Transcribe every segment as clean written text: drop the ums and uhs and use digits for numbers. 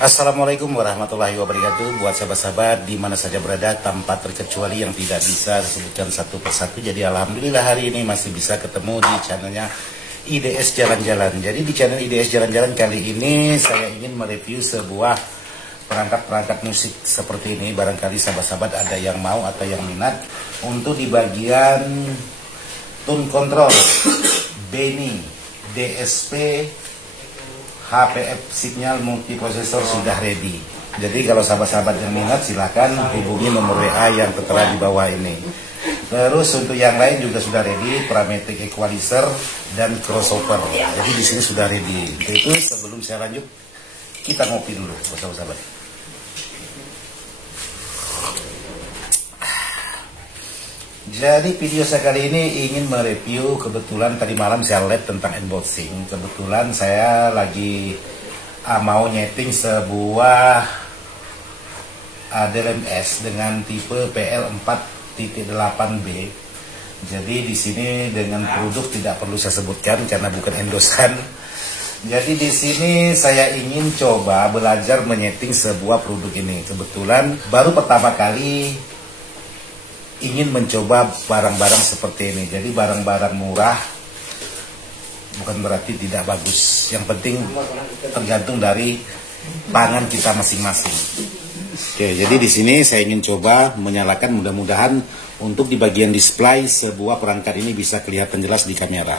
Assalamualaikum warahmatullahi wabarakatuh. Buat sahabat-sahabat di mana saja berada tanpa terkecuali yang tidak bisa disebutkan satu persatu. Jadi alhamdulillah hari ini masih bisa ketemu di channelnya IDS Jalan-Jalan. Jadi di channel IDS Jalan-Jalan kali ini saya ingin mereview sebuah perangkat-perangkat musik seperti ini. Barangkali sahabat-sahabat ada yang mau atau yang minat. Untuk di bagian tone control Benny DSP HPF signal multiprosesor sudah ready. Jadi kalau sahabat-sahabat yang minat silahkan hubungi nomor WA yang tertera di bawah ini. Terus untuk yang lain juga sudah ready, parametric equalizer dan crossover. Jadi di sini sudah ready. Itu sebelum saya lanjut kita ngopi dulu sahabat-sahabat. Jadi video saya kali ini ingin mereview, kebetulan tadi malam saya live tentang unboxing. Kebetulan saya lagi mau nyeting sebuah DLMS dengan tipe PL4.8B. Jadi di sini dengan produk tidak perlu saya sebutkan karena bukan endosan. Jadi di sini saya ingin coba belajar menyeting sebuah produk ini. Kebetulan baru pertama kali ingin mencoba barang-barang seperti ini. Jadi barang-barang murah bukan berarti tidak bagus. Yang penting tergantung dari tangan kita masing-masing. Oke, jadi di sini saya ingin coba menyalakan, mudah-mudahan untuk di bagian display sebuah perangkat ini bisa kelihatan jelas di kamera.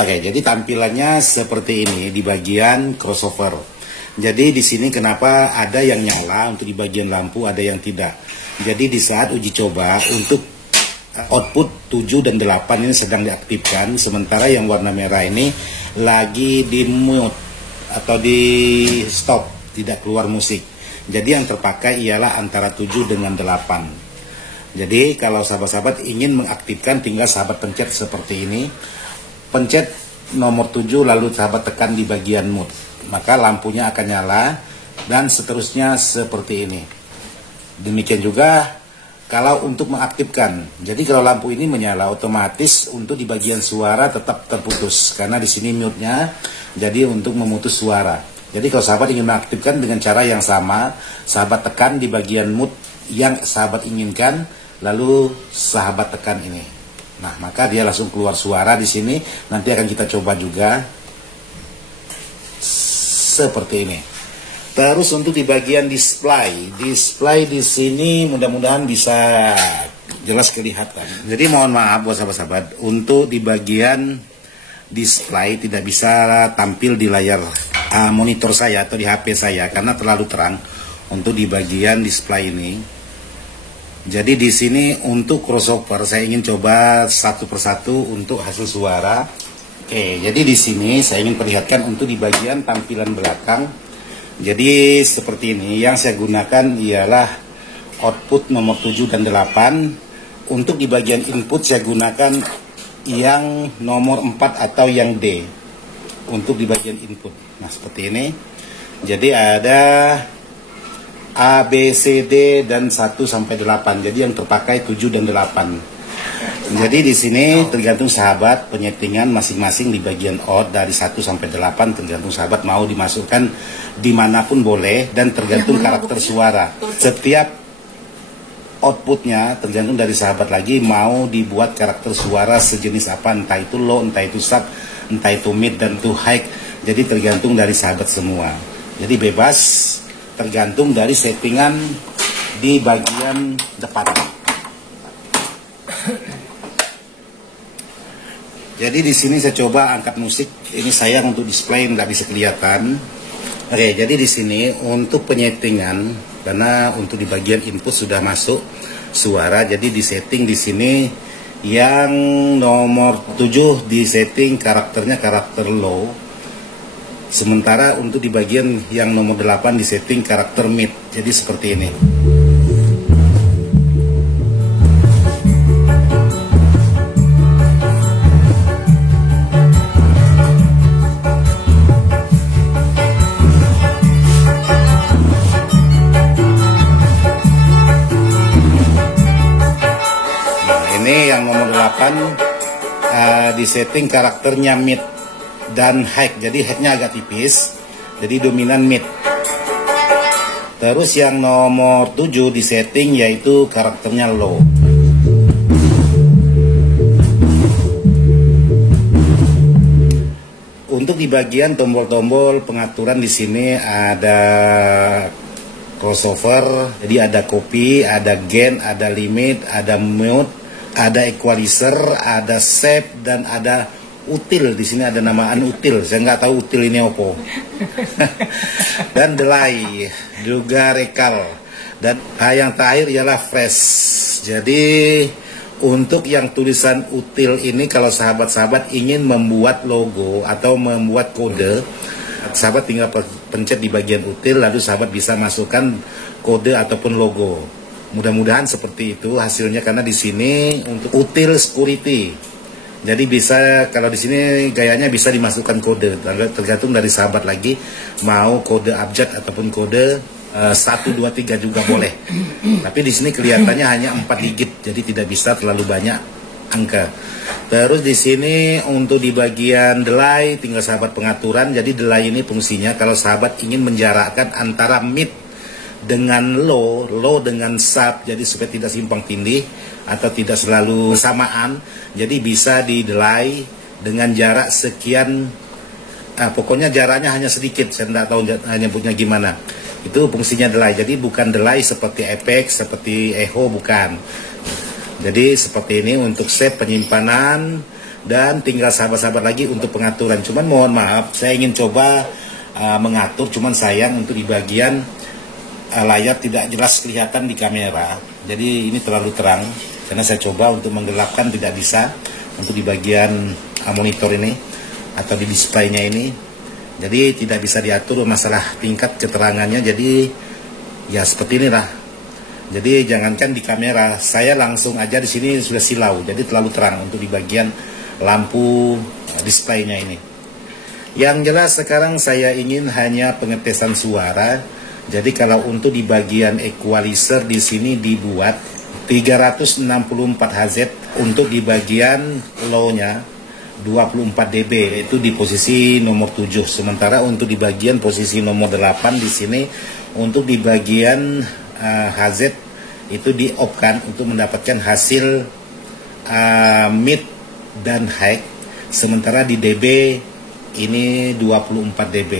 Oke, jadi tampilannya seperti ini di bagian crossover. Jadi di sini kenapa ada yang nyala untuk di bagian lampu, ada yang tidak. Jadi di saat uji coba untuk output 7 dan 8 ini sedang diaktifkan, sementara yang warna merah ini lagi di mute atau di stop, tidak keluar musik. Jadi yang terpakai ialah antara 7 dengan 8. Jadi kalau sahabat-sahabat ingin mengaktifkan, tinggal sahabat pencet seperti ini. Pencet nomor 7 lalu sahabat tekan di bagian mute, maka lampunya akan nyala dan seterusnya seperti ini. Demikian juga kalau untuk mengaktifkan. Jadi kalau lampu ini menyala otomatis untuk di bagian suara tetap terputus karena di sini mute-nya. Jadi untuk memutus suara. Jadi kalau sahabat ingin mengaktifkan dengan cara yang sama, sahabat tekan di bagian mute yang sahabat inginkan, lalu sahabat tekan ini. Nah, maka dia langsung keluar suara di sini. Nanti akan kita coba juga seperti ini. Terus untuk di bagian display di sini mudah-mudahan bisa jelas kelihatan. Jadi mohon maaf buat sahabat-sahabat, untuk di bagian display tidak bisa tampil di layar monitor saya atau di HP saya karena terlalu terang untuk di bagian display ini. Jadi di sini untuk crossover saya ingin coba satu persatu untuk hasil suara. Oke, jadi di sini saya ingin perlihatkan untuk di bagian tampilan belakang. Jadi seperti ini, yang saya gunakan ialah output nomor 7 dan 8. Untuk di bagian input saya gunakan yang nomor 4 atau yang D. Untuk di bagian input. Nah, seperti ini. Jadi ada A, B, C, D dan 1 sampai 8. Jadi yang terpakai 7 dan 8. Jadi di sini tergantung sahabat penyetingan masing-masing di bagian out dari 1 sampai 8, tergantung sahabat mau dimasukkan dimanapun boleh dan tergantung karakter suara. Setiap outputnya tergantung dari sahabat lagi mau dibuat karakter suara sejenis apa, entah itu low, entah itu sub, entah itu mid dan itu high. Jadi tergantung dari sahabat semua. Jadi bebas, tergantung dari settingan di bagian depan. Jadi di sini saya coba angkat musik. Ini sayang untuk display nggak bisa kelihatan. Oke, jadi di sini untuk penyetingan karena untuk di bagian input sudah masuk suara. Jadi di setting di sini yang nomor 7 di setting karakternya karakter low. Sementara untuk di bagian yang nomor 8 di setting karakter mid. Jadi seperti ini. Ini yang nomor 8 di setting karakternya mid. dan high. Jadi high-nya agak tipis, jadi dominan mid. Terus yang nomor 7 di setting yaitu karakternya low. Untuk di bagian tombol-tombol pengaturan di sini ada crossover, jadi ada copy, ada gain, ada limit, ada mute, ada equalizer, ada shape, dan ada util. Di sini ada namaan util, saya nggak tahu util ini apa. Dan delay, juga recall, dan yang terakhir ialah fresh. Jadi untuk yang tulisan util ini, kalau sahabat-sahabat ingin membuat logo atau membuat kode, sahabat tinggal pencet di bagian util, lalu sahabat bisa masukkan kode ataupun logo. Mudah-mudahan seperti itu hasilnya, karena di sini untuk util security. Jadi bisa, kalau di sini gayanya bisa dimasukkan kode, tergantung dari sahabat lagi mau kode abjad ataupun kode 1, 2, 3 juga boleh. Tapi di sini kelihatannya hanya 4 digit, jadi tidak bisa terlalu banyak angka. Terus di sini untuk di bagian delay tinggal sahabat pengaturan. Jadi delay ini fungsinya kalau sahabat ingin menjarakkan antara mid dengan low, low dengan sub, jadi supaya tidak simpang tindih atau tidak selalu bersamaan. Jadi bisa di delay dengan jarak sekian, pokoknya jaraknya hanya sedikit, saya tidak tahu nyebutnya gimana. Itu fungsinya delay. Jadi bukan delay seperti Apex, seperti Echo, bukan. Jadi seperti ini untuk save penyimpanan, dan tinggal sahabat-sahabat lagi untuk pengaturan. Cuman mohon maaf, saya ingin coba mengatur, cuman sayang untuk di bagian layar tidak jelas kelihatan di kamera. Jadi ini terlalu terang, karena saya coba untuk menggelapkan tidak bisa untuk di bagian monitor ini atau di displaynya ini. Jadi tidak bisa diatur masalah tingkat keterangannya. Jadi ya seperti inilah. Jadi jangankan di kamera, saya langsung aja di sini sudah silau. Jadi terlalu terang untuk di bagian lampu displaynya ini. Yang jelas sekarang saya ingin hanya pengetesan suara. Jadi kalau untuk di bagian equalizer di sini dibuat 364 Hz, untuk di bagian low-nya 24 dB, itu di posisi nomor 7. Sementara untuk di bagian posisi nomor 8 di sini untuk di bagian Hz itu di off-kan untuk mendapatkan hasil mid dan high. Sementara di dB ini 24 dB.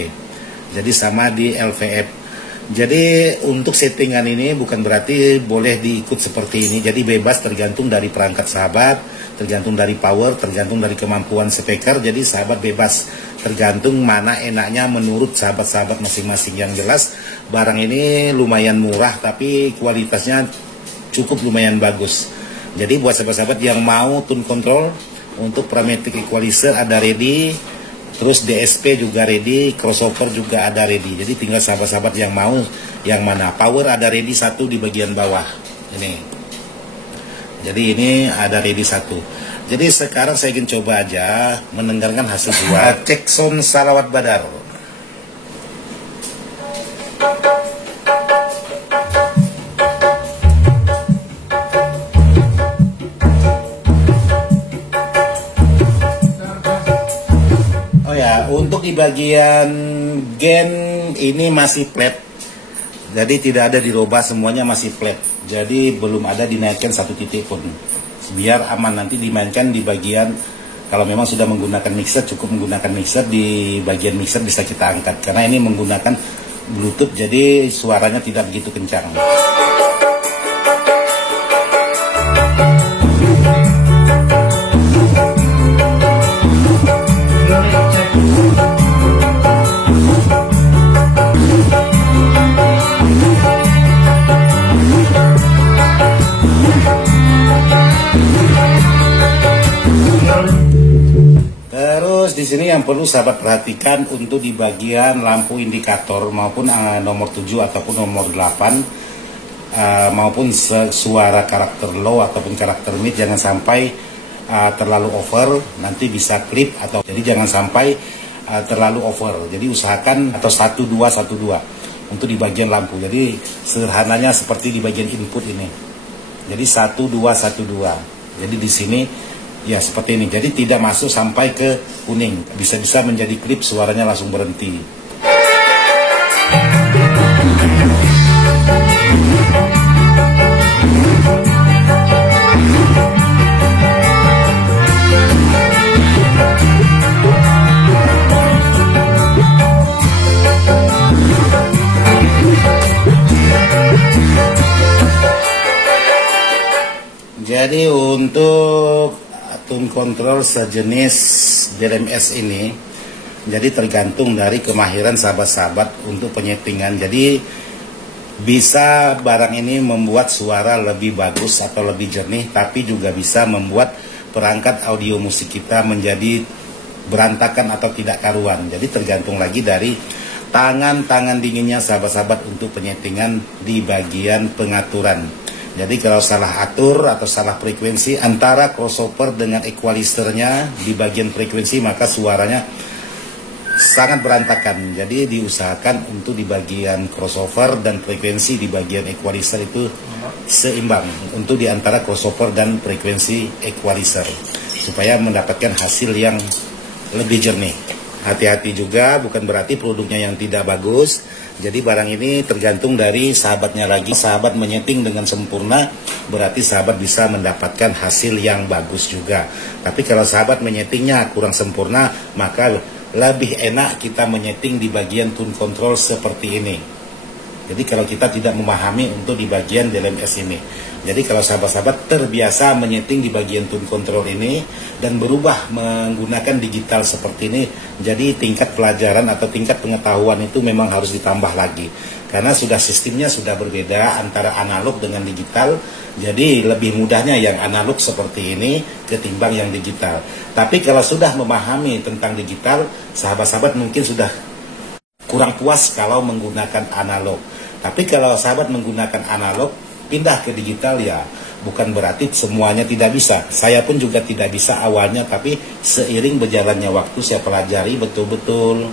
Jadi sama di LVF. Jadi untuk settingan ini bukan berarti boleh diikut seperti ini. Jadi bebas, tergantung dari perangkat sahabat, tergantung dari power, tergantung dari kemampuan speaker. Jadi sahabat bebas, tergantung mana enaknya menurut sahabat-sahabat masing-masing. Yang jelas barang ini lumayan murah, tapi kualitasnya cukup lumayan bagus. Jadi buat sahabat-sahabat yang mau tune control, untuk parametric equalizer ada ready, terus DSP juga ready, crossover juga ada ready. Jadi tinggal sahabat-sahabat yang mau yang mana. Power ada ready 1 di bagian bawah ini. Jadi ini ada ready 1. Jadi sekarang saya ingin coba aja mendengarkan hasil buat cek sound salawat badar. Untuk di bagian gain ini masih flat, jadi tidak ada dirubah, semuanya masih flat. Jadi belum ada dinaikkan 1 titik pun, biar aman nanti dimainkan di bagian. Kalau memang sudah menggunakan mixer, cukup menggunakan mixer, di bagian mixer bisa kita angkat, karena ini menggunakan Bluetooth, jadi suaranya tidak begitu kencang. Terus di sini yang perlu sahabat perhatikan untuk di bagian lampu indikator maupun nomor 7 ataupun nomor 8 maupun suara karakter low ataupun karakter mid, jangan sampai terlalu over, nanti bisa klip atau jadi jangan sampai terlalu over. Jadi usahakan atau 1212 untuk di bagian lampu. Jadi sederhananya seperti di bagian input ini. Jadi 1212. Jadi di sini Ya seperti ini, jadi tidak masuk sampai ke kuning, bisa-bisa menjadi klip suaranya langsung berhenti. Jadi untuk tune control sejenis DLMS ini, jadi tergantung dari kemahiran sahabat-sahabat untuk penyetingan. Jadi bisa barang ini membuat suara lebih bagus atau lebih jernih, tapi juga bisa membuat perangkat audio musik kita menjadi berantakan atau tidak karuan. Jadi tergantung lagi dari tangan dinginnya sahabat-sahabat untuk penyetingan di bagian pengaturan. Jadi kalau salah atur atau salah frekuensi antara crossover dengan equalizernya di bagian frekuensi, maka suaranya sangat berantakan. Jadi diusahakan untuk di bagian crossover dan frekuensi di bagian equalizer itu seimbang untuk di antara crossover dan frekuensi equalizer supaya mendapatkan hasil yang lebih jernih. Hati-hati juga, bukan berarti produknya yang tidak bagus. Jadi barang ini tergantung dari sahabatnya lagi. Sahabat menyeting dengan sempurna, berarti sahabat bisa mendapatkan hasil yang bagus juga. Tapi kalau sahabat menyetingnya kurang sempurna, maka lebih enak kita menyeting di bagian tune control seperti ini. Jadi kalau kita tidak memahami untuk di bagian DLMS ini. Jadi kalau sahabat-sahabat terbiasa menyeting di bagian tune control ini dan berubah menggunakan digital seperti ini, jadi tingkat pelajaran atau tingkat pengetahuan itu memang harus ditambah lagi. Karena sudah sistemnya sudah berbeda antara analog dengan digital, jadi lebih mudahnya yang analog seperti ini ketimbang yang digital. Tapi kalau sudah memahami tentang digital, sahabat-sahabat mungkin sudah kurang puas kalau menggunakan analog. Tapi kalau sahabat menggunakan analog, pindah ke digital, ya bukan berarti semuanya tidak bisa. Saya pun juga tidak bisa awalnya, tapi seiring berjalannya waktu saya pelajari betul-betul.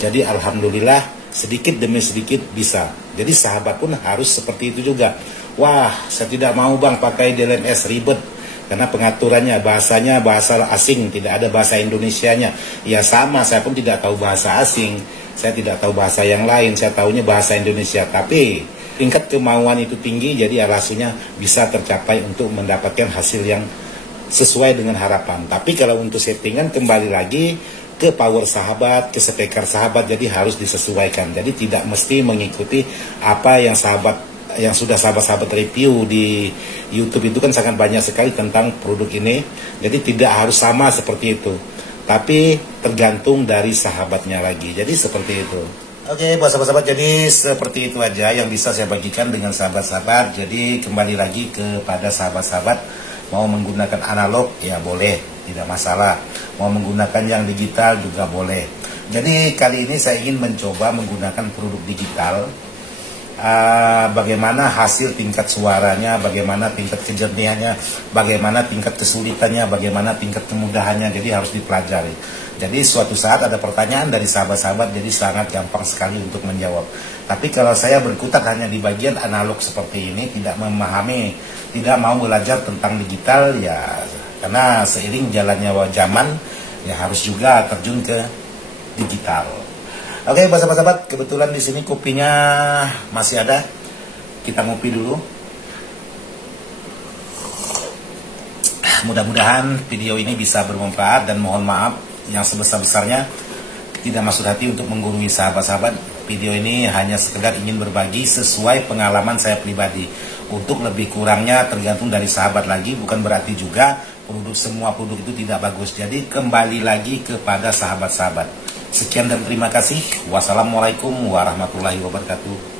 Jadi alhamdulillah sedikit demi sedikit bisa. Jadi sahabat pun harus seperti itu juga. Wah, saya tidak mau bang pakai DLMS, ribet. Karena pengaturannya, bahasanya bahasa asing, tidak ada bahasa Indonesianya. Ya sama, saya pun tidak tahu bahasa asing. Saya tidak tahu bahasa yang lain, saya tahunya bahasa Indonesia. Tapi tingkat kemauan itu tinggi, jadi hasilnya bisa tercapai untuk mendapatkan hasil yang sesuai dengan harapan. Tapi kalau untuk settingan kembali lagi ke power sahabat, ke speaker sahabat, jadi harus disesuaikan. Jadi tidak mesti mengikuti apa yang sudah sahabat-sahabat review di YouTube, itu kan sangat banyak sekali tentang produk ini. Jadi tidak harus sama seperti itu, tapi tergantung dari sahabatnya lagi. Jadi seperti itu. Oke, buat sahabat-sahabat, jadi seperti itu aja yang bisa saya bagikan dengan sahabat-sahabat. Jadi kembali lagi kepada sahabat-sahabat, mau menggunakan analog ya boleh, tidak masalah. Mau menggunakan yang digital juga boleh. Jadi kali ini saya ingin mencoba menggunakan produk digital. Bagaimana hasil tingkat suaranya, bagaimana tingkat kejernihannya, bagaimana tingkat kesulitannya, bagaimana tingkat kemudahannya, jadi harus dipelajari. Jadi suatu saat ada pertanyaan dari sahabat-sahabat, jadi sangat gampang sekali untuk menjawab. Tapi kalau saya berkutat hanya di bagian analog seperti ini, tidak memahami, tidak mau belajar tentang digital, ya karena seiring jalannya zaman, ya harus juga terjun ke digital. Oke, sahabat-sahabat, kebetulan di sini kopinya masih ada. Kita ngopi dulu. Mudah-mudahan video ini bisa bermanfaat dan mohon maaf yang sebesar-besarnya, tidak maksud hati untuk menggurui sahabat-sahabat. Video ini hanya sekedar ingin berbagi sesuai pengalaman saya pribadi. Untuk lebih kurangnya tergantung dari sahabat lagi, bukan berarti juga semua produk itu tidak bagus. Jadi kembali lagi kepada sahabat-sahabat. Sekian dan terima kasih. Wassalamualaikum warahmatullahi wabarakatuh.